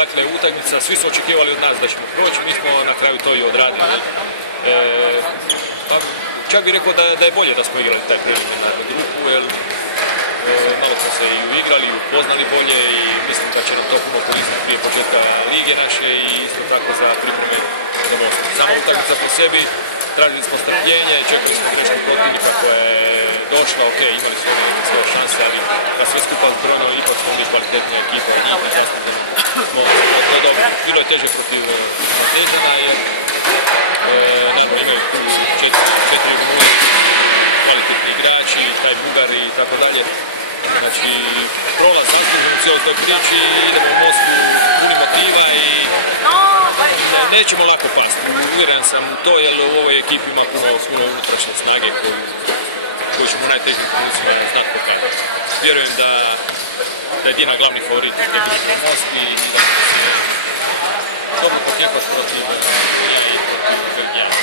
dakle, utakmica, svi su očekivali od nas da ćemo proći, mi smo na kraju to i odradili. Čak bih rekao da je bolje da smo igrali taj preliminarnu grupu, jer malo smo se i uigrali, i upoznali bolje i mislim da će nam to puno koristiti prije početka lige naše i isto tako za pripreme za Moskvu. Sama utakmica po sebi, tražili smo strpljenje, čekali smo grešku protivnika koja je došla, ok, imali su oni neke svoje šanse, ali da sve skupa zbrojno ipak smo mi kvalitetnija ekipa od njih, nastavljeno smo to dobro. Bilo je teže protiv Maltežana, jer naravno imaju tu četiri kvalitetni igrači, taj Bugari i tako dalje. Znači, prolaz zaslužen u cijeloj toj priči, idemo u Moskvu puni motiva i nećemo lako pasti. Uvjeren sam u to, jer u ovoj ekipi ima puno unutrašnje snage koju ćemo u najtežim trenucima znati pokazati. Vjerujem da je Dina glavni favorit u Moskvi i da će se dobro potjekati protiv i protiv Belgijana.